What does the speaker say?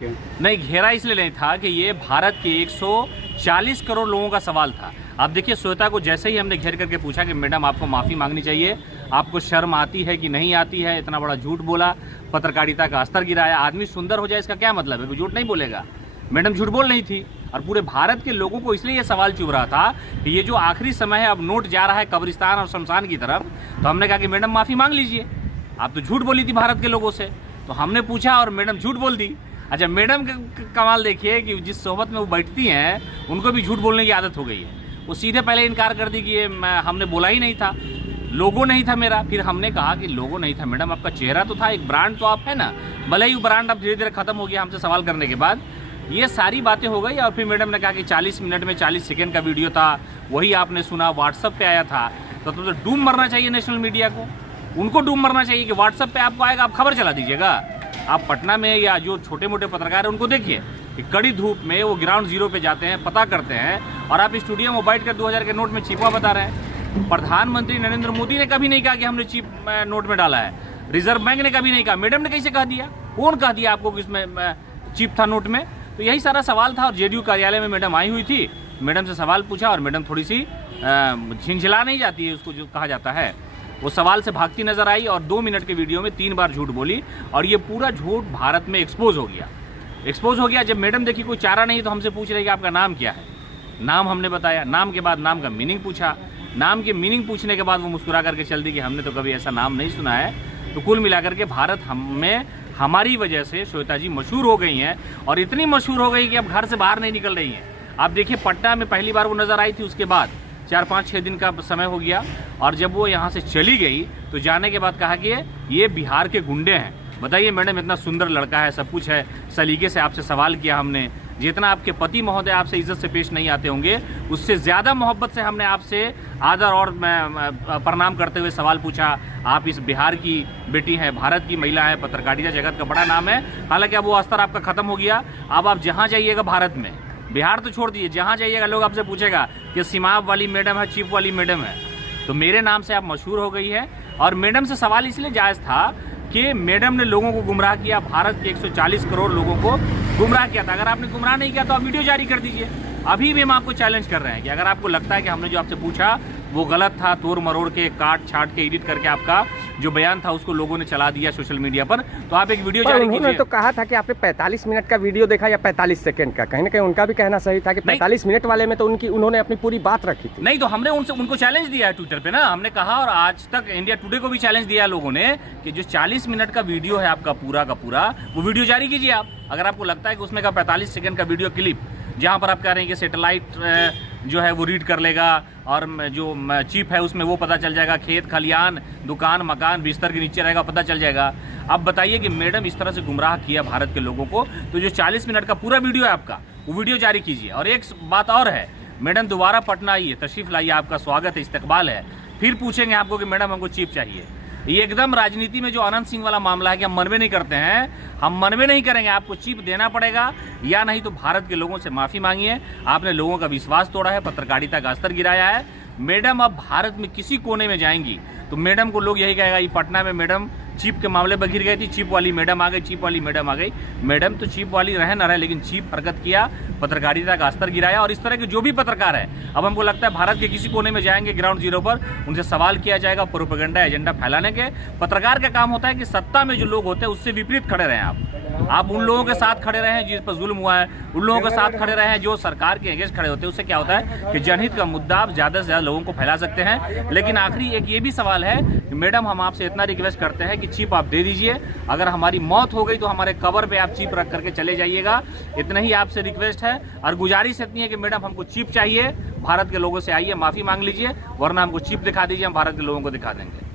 नहीं, घेरा इसलिए नहीं था कि ये भारत के 140 करोड़ लोगों का सवाल था। आप देखिए, श्वेता को जैसे ही हमने घेर करके पूछा कि मैडम आपको माफ़ी मांगनी चाहिए, आपको शर्म आती है कि नहीं आती है, इतना बड़ा झूठ बोला, पत्रकारिता का स्तर गिराया। आदमी सुंदर हो जाए इसका क्या मतलब है, वो झूठ नहीं बोलेगा। मैडम झूठ बोल रही थी और पूरे भारत के लोगों को इसलिए ये सवाल चुभ रहा था कि ये जो आखिरी समय है, अब नोट जा रहा है कब्रिस्तान और शमशान की तरफ, तो हमने कहा कि मैडम माफ़ी मांग लीजिए, आप तो झूठ बोली थी भारत के लोगों से। तो हमने पूछा और मैडम झूठ बोल दी। अच्छा, मैडम का कमाल देखिए कि जिस सोहबत में वो बैठती हैं उनको भी झूठ बोलने की आदत हो गई है। वो सीधे पहले इनकार कर दी कि ये हमने बोला ही नहीं था, लोगो नहीं था मेरा। फिर हमने कहा कि लोगो नहीं था मैडम, आपका चेहरा तो था, एक ब्रांड तो आप है ना, भले ही वो ब्रांड अब धीरे धीरे खत्म हो गया हमसे सवाल करने के बाद। ये सारी बातें हो गई और फिर मैडम ने कहा कि 40 मिनट में 40 सेकेंड का वीडियो था, वही आपने सुना, व्हाट्सअप पे आया था। तो डूब मरना चाहिए नेशनल मीडिया को, उनको डूब मरना चाहिए कि व्हाट्सअप पे आपको आएगा, आप खबर चला दीजिएगा। आप पटना में या जो छोटे मोटे पत्रकार हैं उनको देखिए कि कड़ी धूप में वो ग्राउंड जीरो पे जाते हैं, पता करते हैं, और आप स्टूडियो में बैठ कर 2000 के नोट में छिपा बता रहे हैं। प्रधानमंत्री नरेंद्र मोदी ने कभी नहीं कहा कि हमने चिप नोट में डाला है, रिजर्व बैंक ने कभी नहीं कहा, मैडम ने कैसे कह दिया, कौन कह दिया आपको कि इसमें चिप था नोट में। तो यही सारा सवाल था और जेडीयू कार्यालय में मैडम आई हुई थी, मैडम से सवाल पूछा और मैडम थोड़ी सी झिंझला नहीं जाती है उसको जो कहा जाता है, वो सवाल से भागती नजर आई और 2 मिनट के वीडियो में 3 बार झूठ बोली और ये पूरा झूठ भारत में एक्सपोज हो गया। जब मैडम देखी कोई चारा नहीं तो हमसे पूछ रही कि आपका नाम क्या है। नाम हमने बताया, नाम के बाद नाम का मीनिंग पूछा, नाम के मीनिंग पूछने के बाद वो मुस्कुरा करके चल दी कि हमने तो कभी ऐसा नाम नहीं सुना है। तो कुल मिलाकर के भारत में हमारी वजह से श्वेता जी मशहूर हो गई हैं और इतनी मशहूर हो गई कि अब घर से बाहर नहीं निकल रही हैं। आप देखिए, पटना में पहली बार वो नजर आई थी, उसके बाद 4-5-6 दिन का समय हो गया और जब वो यहाँ से चली गई तो जाने के बाद कहा कि ये बिहार के गुंडे हैं। बताइए मैडम, इतना सुंदर लड़का है, सब कुछ है, सलीके से आपसे सवाल किया हमने, जितना आपके पति महोदय आपसे इज्जत से पेश नहीं आते होंगे उससे ज़्यादा मोहब्बत से हमने आपसे आदर और प्रणाम करते हुए सवाल पूछा। आप इस बिहार की बेटी हैं, भारत की महिला हैं, पत्रकारिता जगत का बड़ा नाम है। हालांकि अब वो स्तर आपका ख़त्म हो गया, अब आप जहाँ जाइएगा भारत में, बिहार तो छोड़ दीजिए, जहाँ जाइएगा लोग आपसे पूछेगा कि सीमाप वाली मैडम है, चीफ वाली मैडम है। तो मेरे नाम से आप मशहूर हो गई है। और मैडम से सवाल इसलिए जायज़ था कि मैडम ने लोगों को गुमराह किया, भारत के 140 करोड़ लोगों को गुमराह किया था। अगर आपने गुमराह नहीं किया तो आप वीडियो जारी कर दीजिए। अभी भी हम आपको चैलेंज कर रहे हैं कि अगर आपको लगता है कि हमने जो आपसे पूछा वो गलत था, तोड़ मरोड़ के, काट छाट के, एडिट करके आपका जो बयान था उसको लोगों ने चला दिया सोशल मीडिया पर, तो आप एक वीडियो जारी कीजिए। उन्होंने तो कहा था कि आपने 45 मिनट का वीडियो देखा या 45 सेकंड का, कहीं ना कहीं उनका भी कहना सही था कि 45 मिनट वाले में तो उन्होंने अपनी पूरी बात रखी थी। नहीं, तो हमने उनको चैलेंज दिया है ट्विटर पे ना, हमने कहा, और आज तक इंडिया टुडे को भी चैलेंज दिया है लोगों ने कि जो 40 मिनट का वीडियो है आपका पूरा का पूरा, वो वीडियो जारी कीजिए आप। अगर आपको लगता है कि उसमें का 45 सेकंड का वीडियो क्लिप जहाँ पर आप कह रहे हैं कि सैटेलाइट जो है वो रीड कर लेगा और जो चिप है उसमें वो पता चल जाएगा, खेत खलियान, दुकान, मकान, बिस्तर के नीचे रहेगा, पता चल जाएगा। अब बताइए कि मैडम इस तरह से गुमराह किया भारत के लोगों को, तो जो 40 मिनट का पूरा वीडियो है आपका, वो वीडियो जारी कीजिए। और एक बात और है, मैडम दोबारा पटना आइए, तशरीफ लाइए, आपका स्वागत है, इस्तकबाल है। फिर पूछेंगे आपको कि मैडम हमको चिप चाहिए। ये एकदम राजनीति में जो अनंत सिंह वाला मामला है कि हम मनवे नहीं करते हैं, हम मनवे नहीं करेंगे, आपको चिप देना पड़ेगा या नहीं तो भारत के लोगों से माफ़ी मांगिए। आपने लोगों का विश्वास तोड़ा है, पत्रकारिता का स्तर गिराया है। मैडम अब भारत में किसी कोने में जाएंगी तो मैडम को लोग यही कहेगा, ये पटना में मैडम चिप के मामले पर घिर गई थी, चिप वाली मैडम आ गई, चिप वाली मैडम आ गई। मैडम तो चिप वाली रहे ना रहे, लेकिन चिप हरकत किया, पत्रकारिता का स्तर गिराया। और इस तरह के जो भी पत्रकार है, अब हमको लगता है भारत के किसी कोने में जाएंगे ग्राउंड जीरो पर, उनसे सवाल किया जाएगा प्रोपेगेंडा एजेंडा फैलाने के। पत्रकार का काम होता है कि सत्ता में जो लोग होते हैं उससे विपरीत खड़े रहें। आप उन लोगों के साथ खड़े रहें जिस पर जुल्म हुआ है, उन लोगों के साथ खड़े रहें जो सरकार के अगेंस्ट खड़े होते हैं। उससे क्या होता है कि जनहित का मुद्दा आप ज़्यादा से ज़्यादा लोगों को फैला सकते हैं। लेकिन आखिरी एक ये भी सवाल है कि मैडम, हम आपसे इतना रिक्वेस्ट करते हैं कि चिप आप दे दीजिए। अगर हमारी मौत हो गई तो हमारे कब्र पे आप चिप रख करके चले जाइएगा, इतना ही आपसे रिक्वेस्ट है। और गुजारिश इतनी है कि मैडम हमको चिप चाहिए, भारत के लोगों से आइए, माफ़ी मांग लीजिए, वरना हमको चिप दिखा दीजिए, हम भारत के लोगों को दिखा देंगे।